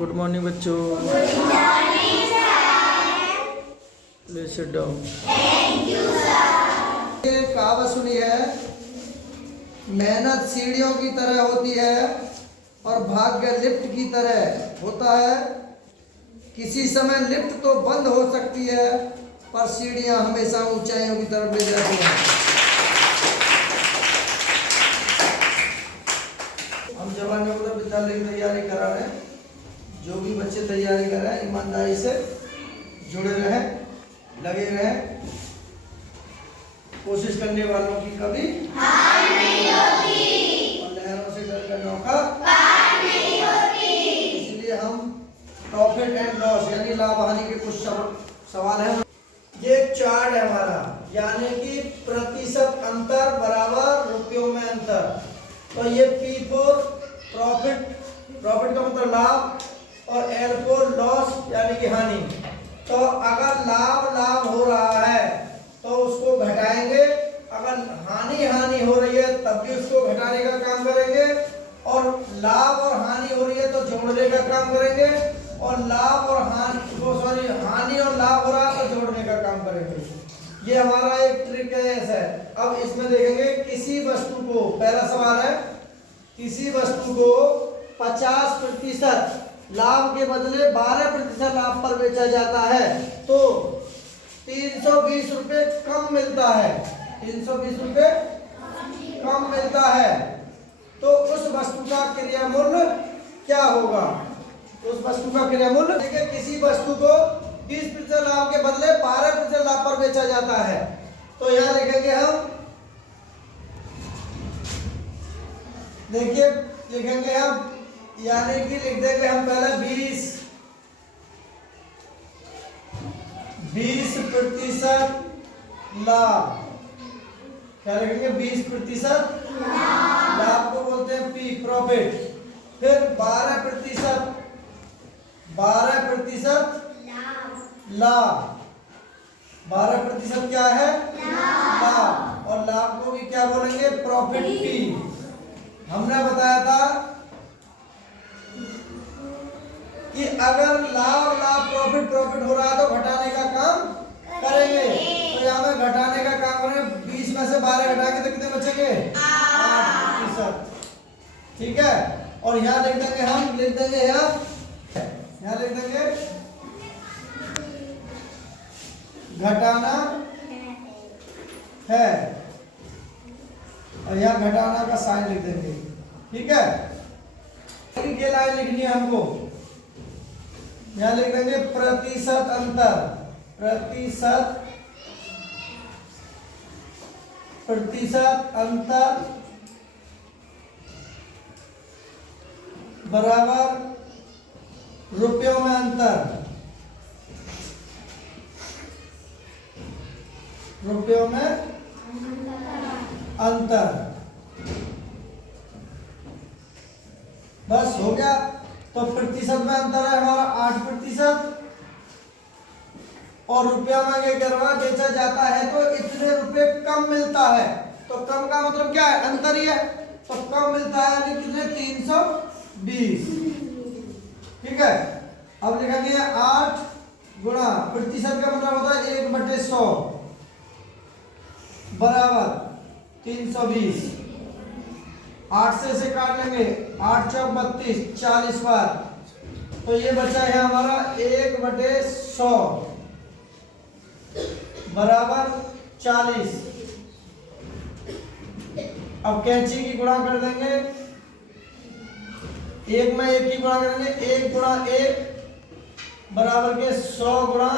Good morning बच्चों। Please sit down. ये कहावत सुनी है, मेहनत सीढ़ियों की तरह होती है और भाग्य लिफ्ट की तरह होता है। किसी समय लिफ्ट तो बंद हो सकती है पर सीढ़ियां हमेशा ऊंचाइयों की तरफ ले जाती हैं। हम जवान नवोदय विद्यालय की तैयारी करा रहे हैं। जो भी बच्चे तैयारी कर रहे हैं ईमानदारी से जुड़े रहें, लगे रहें। कोशिश करने वालों की कभी हार नहीं होती और लहरों से डरकर नौका पार नहीं होती। इसलिए हम प्रॉफिट एंड लॉस यानी लाभ हानि के कुछ सवाल हैं। ये चार्ट है हमारा, यानी कि प्रतिशत अंतर बराबर रुपयों में अंतर। तो ये P4 प्रॉफिट, प्रॉफिट का मतलब लाभ, और L4 लॉस यानी कि हानि। तो अगर लाभ हो रहा है तो उसको घटाएंगे, अगर हानि हो रही है तब भी उसको घटाने का काम करेंगे, और लाभ और हानि हो रही है तो जोड़ने का काम करेंगे, और लाभ और हानि और लाभ हो रहा है तो जोड़ने का काम करेंगे। ये हमारा एक ट्रिक है। अब इसमें देखेंगे किसी वस्तु को, पहला सवाल है, किसी वस्तु को 50% लाभ के बदले 12% लाभ पर बेचा जाता है तो 320 रुपये कम मिलता है। 320 रुपये कम मिलता है तो उस वस्तु का क्रिया मूल्य क्या होगा? उस वस्तु का क्रिया मूल्य, देखिए किसी वस्तु को 20% लाभ के बदले 12% लाभ पर बेचा जाता है तो यहाँ लिखेंगे हम, देखिए लिखेंगे हम, यानी कि लिख देंगे हम पहले 20% लाभ। क्या लिखेंगे? 20% लाभ को बोलते हैं P प्रॉफिट। फिर 12% लाभ। 12% क्या है? लाभ। और लाभ को भी क्या बोलेंगे? Profit P। हमने बताया था कि अगर लाभ प्रॉफिट हो रहा है तो घटाने का काम करेंगे। तो यहाँ में घटाने का काम करेंगे। 20 में से 12 घटाएंगे तो कितने बचेंगे? 8%। ठीक है। और यहाँ लिख देंगे हम, लिख देंगे यहाँ लिख देंगे घटाना है, और यहाँ घटाना का साइन लिख देंगे। ठीक है। ये लाइन लिखनी है हमको, यहाँ लिख देंगे प्रतिशत अंतर, प्रतिशत अंतर बराबर रुपयों में अंतर, रुपयों में अंतर। बस हो गया। तो प्रतिशत में अंतर है हमारा 8%, और रुपया में क्या करवा बेचा जाता है तो इतने रुपए कम मिलता है। तो कम का मतलब क्या है? अंतर ही है। तो कम मिलता है यानी कितने? 320। ठीक है। अब लिखेंगे 8 गुणा, प्रतिशत का मतलब होता है 1/100 बराबर 320। 8 से काट लेंगे, 8 चौक 32, 40 बार। तो ये बचा है हमारा 1/100 बराबर 40। अब कैंची की गुणा कर देंगे, 1 में 1 की गुणा करेंगे, 1 गुणा 1 बराबर के 100 गुणा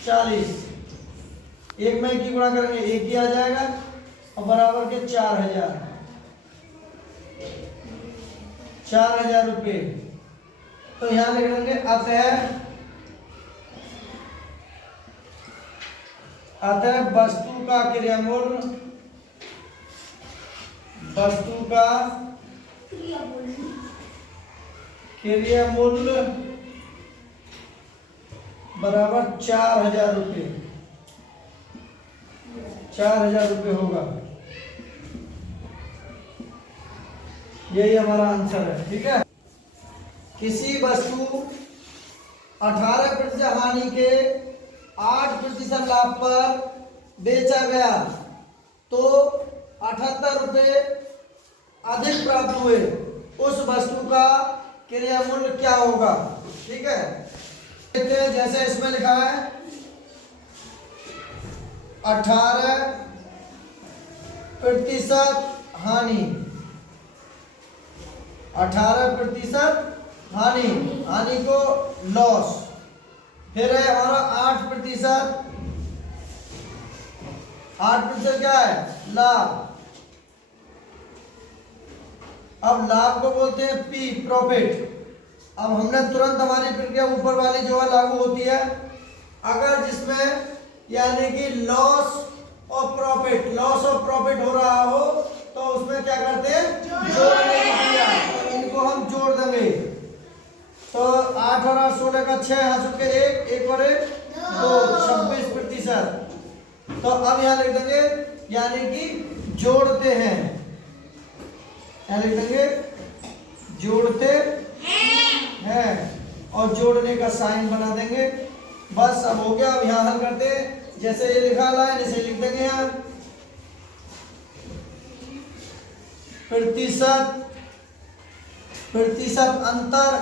40। 1 में 1 की गुणा करेंगे 1 ही आ जाएगा, और बराबर के 4000 रुपये। तो यहां लिख लेंगे अतः वस्तु का क्रिया मूल्य, वस्तु का क्रिया मूल्य बराबर 4000 रुपये। 4000 रुपये होगा। यही हमारा आंसर है। ठीक है। किसी वस्तु 18% हानि के 8% लाभ पर बेचा गया तो 78 रुपये अधिक प्राप्त हुए, उस वस्तु का क्रय मूल्य क्या होगा। ठीक है, देखते हैं। जैसे इसमें लिखा है 18% हानि, 18% हानि, हानि को लॉस। फिर है हमारा 8%, 8% क्या है, लाभ। अब लाभ को बोलते हैं पी, प्रॉफिट। अब हमने तुरंत हमारी प्रक्रिया ऊपर वाली जो है लागू होती है। अगर जिसमें यानी कि लॉस और प्रॉफिट, लॉस और प्रॉफिट हो रहा हो तो उसमें क्या करते हैं, जोड़ने की क्रिया, तो इनको हम जोड़ देंगे। तो 8 और 8 16 का 6, यहाँ से 1 और 1 2, 26%। तो अब यहाँ लिख देंगे यानी कि जोड़ते हैं, यहाँ लिख देंगे जोड़ते हैं और जोड़ने का साइन बना देंगे। बस अब हो गया। अब यहाँ हल करते हैं। जैसे ये लिखा है इसे लिख देंगे यहाँ प्रतिशत अंतर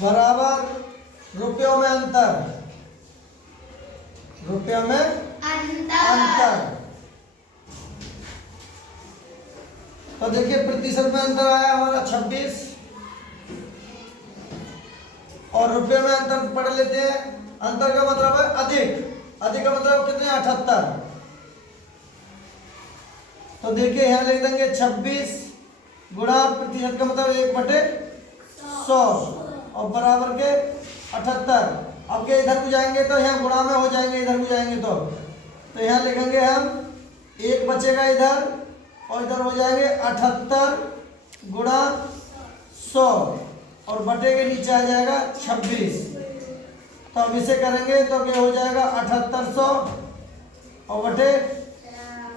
बराबर रुपयों में अंतर, रुपयों में अंतर। तो देखिए प्रतिशत में अंतर आया हमारा 26 और रुपये में अंतर पढ़ लेते हैं। अंतर का मतलब है अधिक, अधिक का मतलब कितने, 78। तो देखिए यहाँ लिख देंगे 26 गुणा प्रतिशत का मतलब 1/100 और बराबर के 78। अब के इधर को जाएंगे तो यहाँ गुणा में हो जाएंगे, इधर को जाएंगे तो यहाँ लिखेंगे हम 1 बचेगा इधर और इधर हो जाएंगे 78 गुणा 100 और बटे के नीचे आ जाएगा 26। तो अब इसे करेंगे तो क्या हो जाएगा 7800 और बटे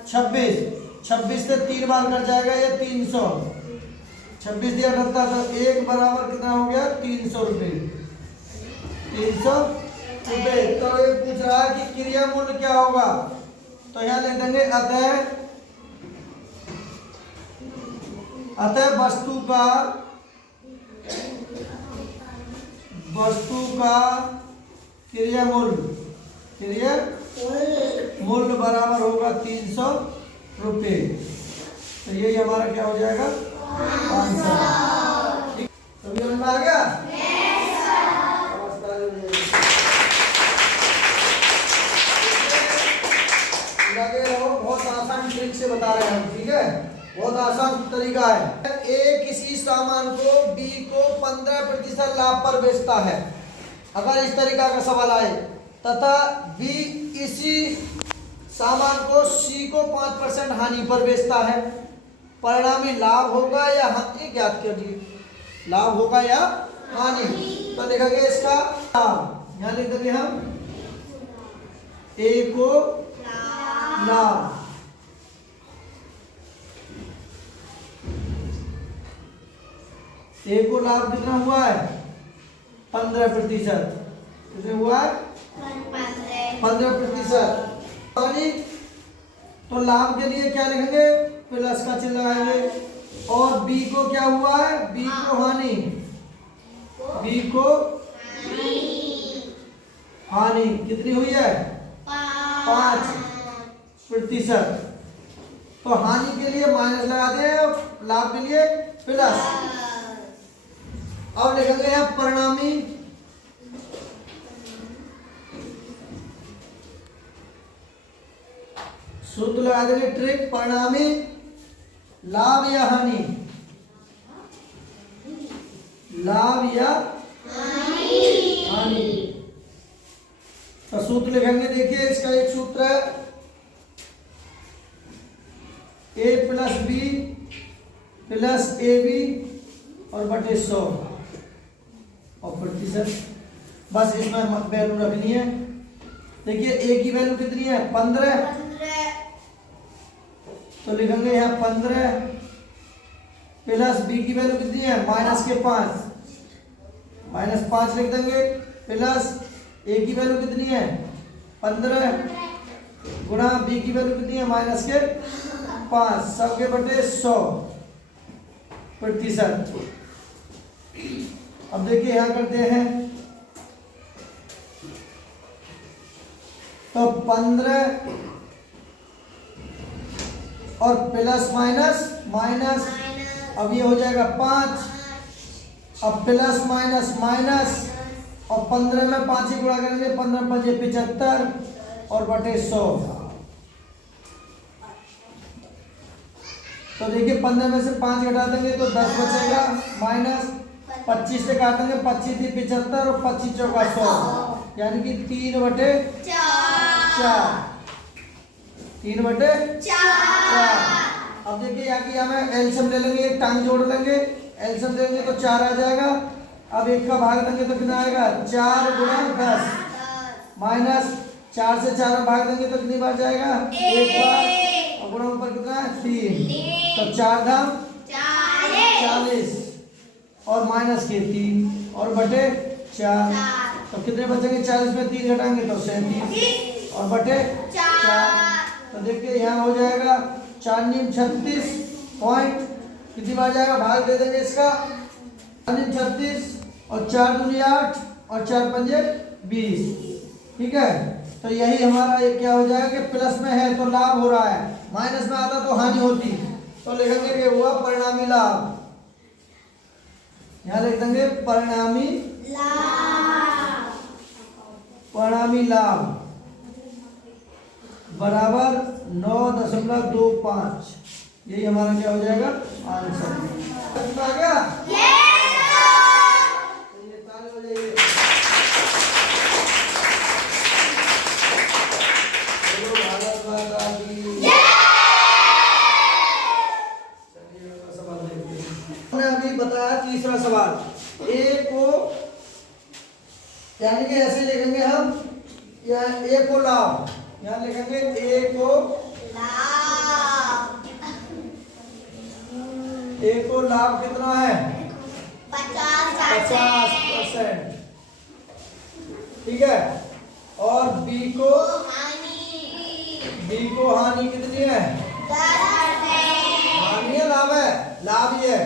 26, 26 से 3 बार कट जाएगा ये 300, 26 दिया 78 तो 1 बराबर कितना हो गया 300 रुपये, 300 रुपये। तो ये पूछ रहा है कि क्रिया मूल्य क्या होगा, तो यहाँ लिख देंगे अतः वस्तु का क्रिया मूल्य बराबर होगा 300 रुपये। तो यही हमारा क्या हो जाएगा आंसर। ठीक, सभी समझ में आ गया। लगे रहो, बहुत आसान ट्रिक से बता रहे हैं हम। ठीक है, बहुत आसान तरीका है। ए किसी सामान को बी को 15% लाभ पर बेचता है। अगर इस तरीका का सवाल आए तथा बी इसी सामान को सी को 5% हानि पर बेचता है, परिणामी लाभ होगा या हानि, ज्ञात कीजिए। लाभ होगा या हानि, तो लिखेंगे इसका लाभ। यहाँ लिख देंगे हम ए को लाभ, ए को लाभ कितना हुआ है 15%, कितने हुआ है 15%। तो लाभ के लिए क्या लिखेंगे, प्लस का चिन्ह लगाएंगे। और बी को क्या हुआ है, बी को हानि, बी को हानि कितनी हुई है 5%। तो हानि के लिए माइनस लगा दें, लाभ के लिए प्लस। अब लिखेंगे यहाँ परिणामी सूत्र लगा देंगे ट्रिक, परिणामी लाभ या हानि, लाभ या हानि। तो सूत्र लिखेंगे, देखिए इसका एक सूत्र है A plus B plus A B और बटे 100 और प्रतिशत। बस इसमें वैल्यू रखनी है। देखिए ए की वैल्यू कितनी है 15, तो लिखेंगे यहाँ 15 प्लस बी की वैल्यू कितनी है माइनस के 5, -5 लिख देंगे, प्लस ए की वैल्यू कितनी है 15 गुणा बी की वैल्यू कितनी है माइनस के 5, सबके बटे 100%। अब देखिए यहां करते हैं तो 15 और प्लस माइनस माइनस, अब ये हो जाएगा 5, अब प्लस माइनस माइनस, और 15 में 5 ही गुणा करेंगे, 15 5 75 और बटे 100। तो देखिए 15 में से 5 घटा देंगे तो 10 बचेगा, माइनस 25 से काट देंगे, 25 थी 75 और 25 चौका 100, यानी कि 3/4, 3/4। अब देखिए यहाँ की हमें एलसीएम ले लेंगे, एक टांग जोड़ लेंगे, एलसीएम देंगे तो 4 आ जाएगा। अब एक का भाग देंगे तो कितना आएगा 4 गुणा 10, माइनस 4 से 4 में भाग देंगे तो कितनी बार जाएगा 1 बार, और गुणा ऊपर कितना है 3, तो 4 धाम 40 और माइनस के 3 और बटे 4, तो कितने बचेंगे 40 में 3 घटाएंगे तो 37 और बटे 4। तो देखिए यहाँ हो जाएगा 4 नीम 36 पॉइंट, कितनी बार जाएगा भाग दे देंगे इसका 4 नीम 36 और 4 दूनी 8 और 4 पंजे 20, ठीक है। तो यही हमारा ये क्या हो जाएगा कि प्लस में है तो लाभ हो रहा है, माइनस में आता तो हानि होती, तो लिखेंगे कि हुआ परिणामी लाभ, यहाँ लिख देंगे परिणामी लाभ बराबर 9.25, यही हमारा क्या हो जाएगा आंसर। आ गया ये ताली हो जाइए। भारत माता की सवाल देखिए, हमने अभी बताया तीसरा सवाल, ए को यानी कि ऐसे लिखेंगे हम, या ए को लाभ, यहाँ लिखेंगे ए को लाभ कितना है 50%, ठीक है, और बी को हानि कितनी है, हानि है लाभ है, लाभ ही है,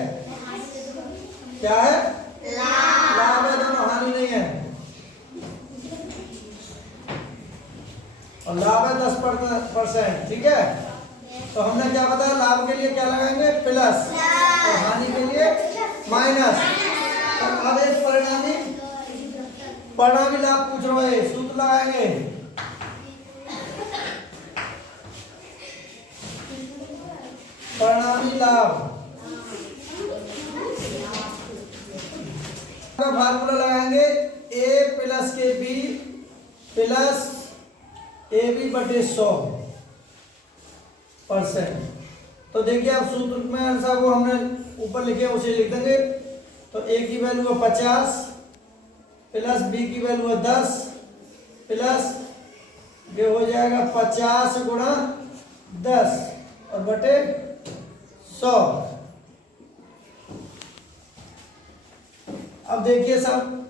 क्या है लाभ है, दोनों हानि नहीं है, और लाभ है 10%, ठीक है। तो हमने क्या बताया, लाभ के लिए क्या लगाएंगे प्लस और हानि के लिए माइनस। तो अब एक परिणामी लाभ पूछ रहे हैं, सूत्र लगाएंगे, परिणामी लाभ का फार्मूला लगाएंगे ए प्लस के बी प्लस ए बी बटे 100%। तो देखिए अब सूत्र में आंसर वो हमने ऊपर लिखे उसे लिख देंगे, तो ए की वैल्यू है 50 प्लस बी की वैल्यू है 10 प्लस ये हो जाएगा 50 गुणा 10 और बटे 100। अब देखिए सब,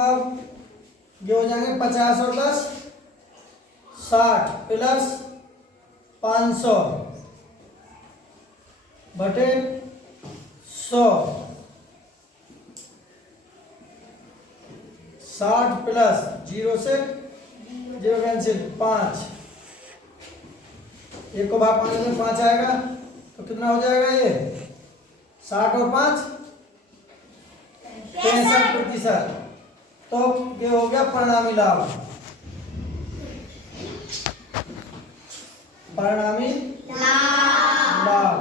अब ये हो जाएंगे 50 और 10 60 प्लस 500 बटे 100, 60 प्लस 0 से 0 कैंसिल 5, एक को भाग 5 में 5 आएगा तो कितना हो जाएगा ये 60 और 5 65%। तो ये हो गया परिणामी लाभ, परिणामी लाभ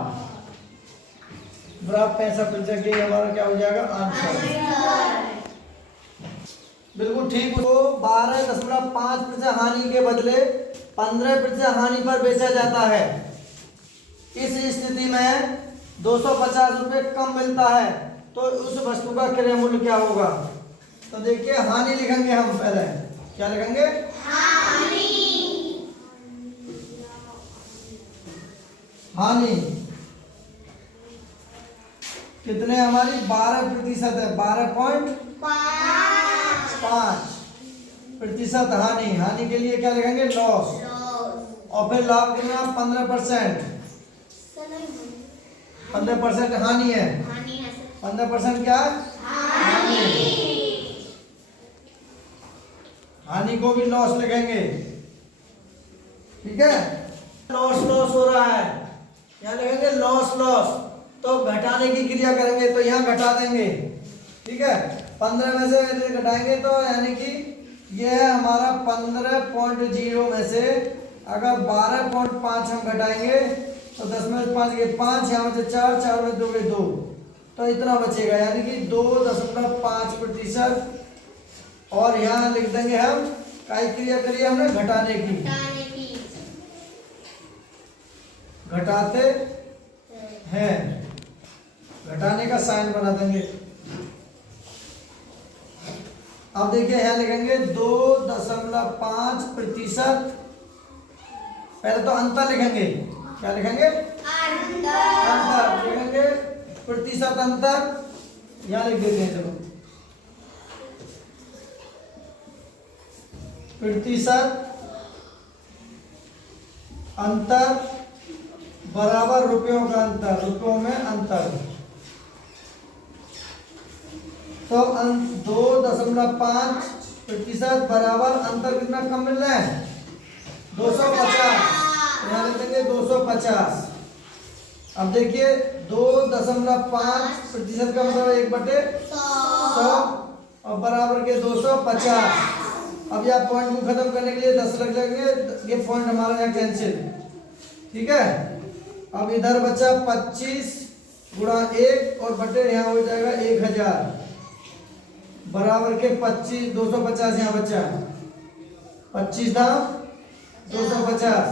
बराबर 65%, ये हमारा क्या हो जाएगा आंसर। बिल्कुल ठीक। तो 12.5% हानि के बदले 15% हानि पर बेचा जाता है। इस स्थिति में 250 रुपये कम मिलता है, तो उस वस्तु का क्रय मूल्य क्या होगा। तो देखिए हानि लिखेंगे हम, पहले क्या लिखेंगे हानि कितने हमारी 12% है, 12.5% हानि। हानि के लिए क्या लिखेंगे? लॉस। और फिर लाभ कितना? 15%। 15% हानि है। 15% क्या? हानि। हानि को भी लॉस लिखेंगे। ठीक है, लॉस लॉस हो रहा है, यहाँ लिखेंगे लॉस लॉस। तो घटाने की क्रिया करेंगे तो यहाँ घटा देंगे। ठीक है, 15 में से यदि घटाएंगे तो यानी कि यह है हमारा 15.0 में से अगर 12.5 हम घटाएंगे तो 10 में 5 के 5, यहाँ से 4, 4 में 2 के 2, तो इतना बचेगा यानी कि 2.5%। और यहाँ लिख देंगे हम काय क्रिया करिए हमने? घटाने की। घटाते हैं, घटाने का साइन बना देंगे। अब देखिए यहाँ लिखेंगे 2.5%। पहले तो अंतर लिखेंगे। क्या लिखेंगे? अंतर लिखेंगे, प्रतिशत अंतर यहाँ लिख देते हैं। चलो, प्रतिशत अंतर बराबर रुपयों का अंतर, रुपयों में अंतर। तो 2.5% बराबर अंतर कितना कम मिल रहा है? 250। यहाँ लिख देंगे 250। अब देखिए 2.5% का मतलब 1/100 और बराबर के 250। अब यहाँ पॉइंट को खत्म करने के लिए 10 रख लेंगे, ये पॉइंट हमारा यहाँ कैंसिल। ठीक है, अब इधर बचा 25 गुणा 1 और बटे यहाँ हो जाएगा 1000 बराबर के 25, 250 यहाँ बचा, 25 दाम 250।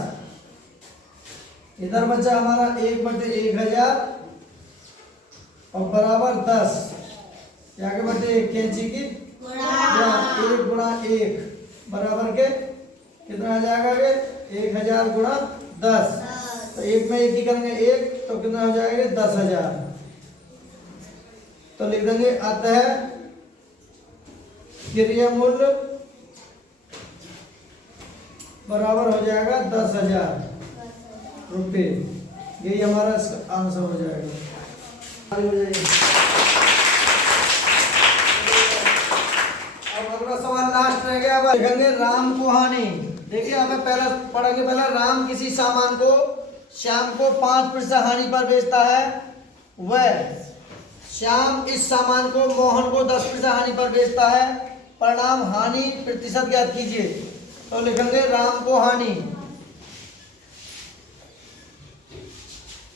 इधर बचा हमारा 1/1000 और बराबर 10, यहाँ के बटे 1 कैंची की 1 गुणा 1 बराबर के कितना आ जाएगा? 1000 गुणा 10। तो 1 में 1 ही करेंगे 1, तो कितना हो जाएगा? 10,000। तो लिख देंगे अतः क्रिया मूल्य बराबर हो जाएगा 10,000 रुपये। यही हमारा आंसर हो जाएगा। अब अगला सवाल लास्ट रह गया। अब लिखेंगे राम को हानि। देखिए हमें पहला पढ़ेंगे, पहला राम किसी सामान को श्याम को 5% हानि पर बेचता है, वह श्याम इस सामान को मोहन को 10% हानि पर बेचता है, परिणाम हानि प्रतिशत ज्ञात कीजिए। तो लिखेंगे राम को हानि,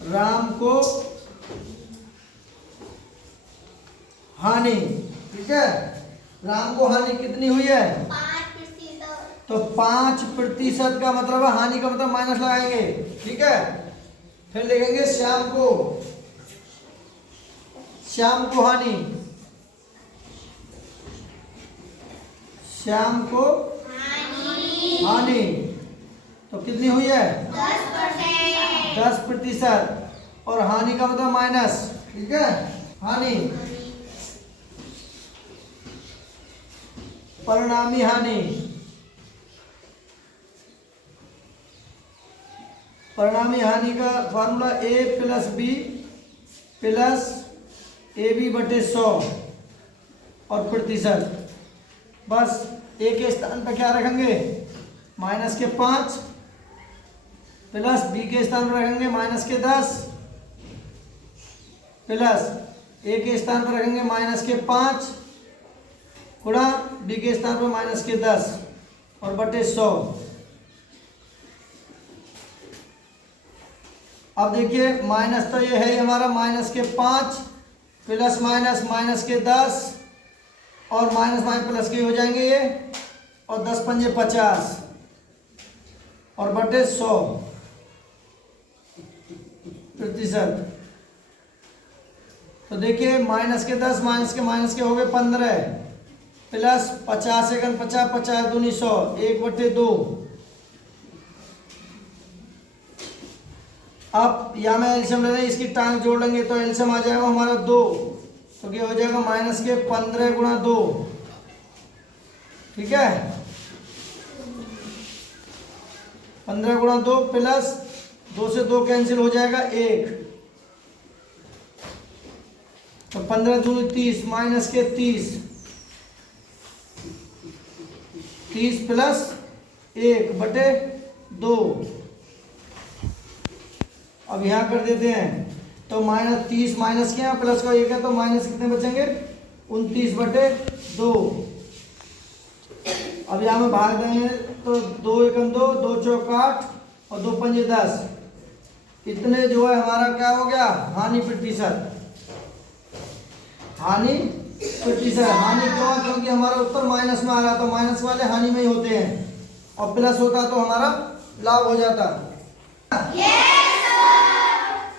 राम को हानि। ठीक है, राम को हानि कितनी हुई है? 5%। तो 5% का मतलब है हानि का मतलब माइनस लगाएंगे। ठीक है, फिर लिखेंगे श्याम को, श्याम को हानि, श्याम को हानि तो कितनी हुई है? 10%। और हानि का मतलब माइनस। ठीक है, हानि, परिणामी हानि, परिणामी हानि का formula a plus b plus AB/100 और प्रतिशत। बस a के स्थान पर क्या रखेंगे? -5 प्लस b के स्थान पर रखेंगे -10 प्लस a के स्थान पर रखेंगे -5 गुणा b के स्थान पर -10 और बटे 100। अब देखिए माइनस तो ये है हमारा -5 प्लस -10 और माइनस प्लस के हो जाएंगे ये, और 10 पंजे 50 और बटे 100 प्रतिशत। तो देखिए -10 माइनस के हो गए 15 प्लस 50 एकन 50 50 दूनी 100 1/2 अब या में एल्शियम ले रहे हैं, इसकी टांग जोड़ लेंगे तो एल्शियम आ जाएगा हमारा 2, तो ये हो जाएगा माइनस के 15 गुणा 2, ठीक है। 15 गुणा 2 प्लस 2 से 2 कैंसिल हो जाएगा 1, तो 15 दूनी 30 माइनस के 30, 30 प्लस 1 बटे 2। अब यहाँ कर देते हैं तो माइनस 30 माइनस के यहाँ प्लस का 1 है तो माइनस कितने बचेंगे 29 बटे 2। अब यहाँ में भाग देंगे तो 2 एकम 2, 2 चौक 8 और 2 पंजे 10, इतने जो है हमारा क्या हो गया हानि प्रतिशत। हानि प्रतिशत, हानि क्यों, क्योंकि हमारा उत्तर माइनस में आ रहा, तो माइनस वाले हानि में ही होते हैं और प्लस होता तो हमारा लाभ हो जाता।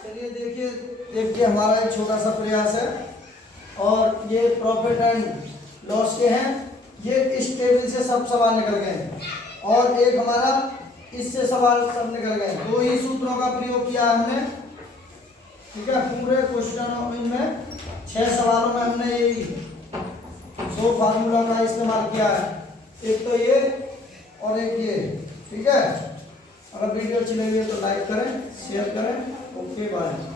चलिए देखिए हमारा एक छोटा सा प्रयास है और ये प्रॉफिट एंड लॉस के हैं। ये इस टेबल से सब सवाल निकल गए और एक हमारा इससे सवाल सब निकल गए। 2 ही सूत्रों का प्रयोग किया हमने, ठीक है। पूरे क्वेश्चन में 6 सवालों में हमने यही 2 फार्मूला का इस्तेमाल किया है, एक तो ये और एक ये, ठीक है। अगर वीडियो अच्छी लगी है तो लाइक करें, शेयर करें। Okay bye.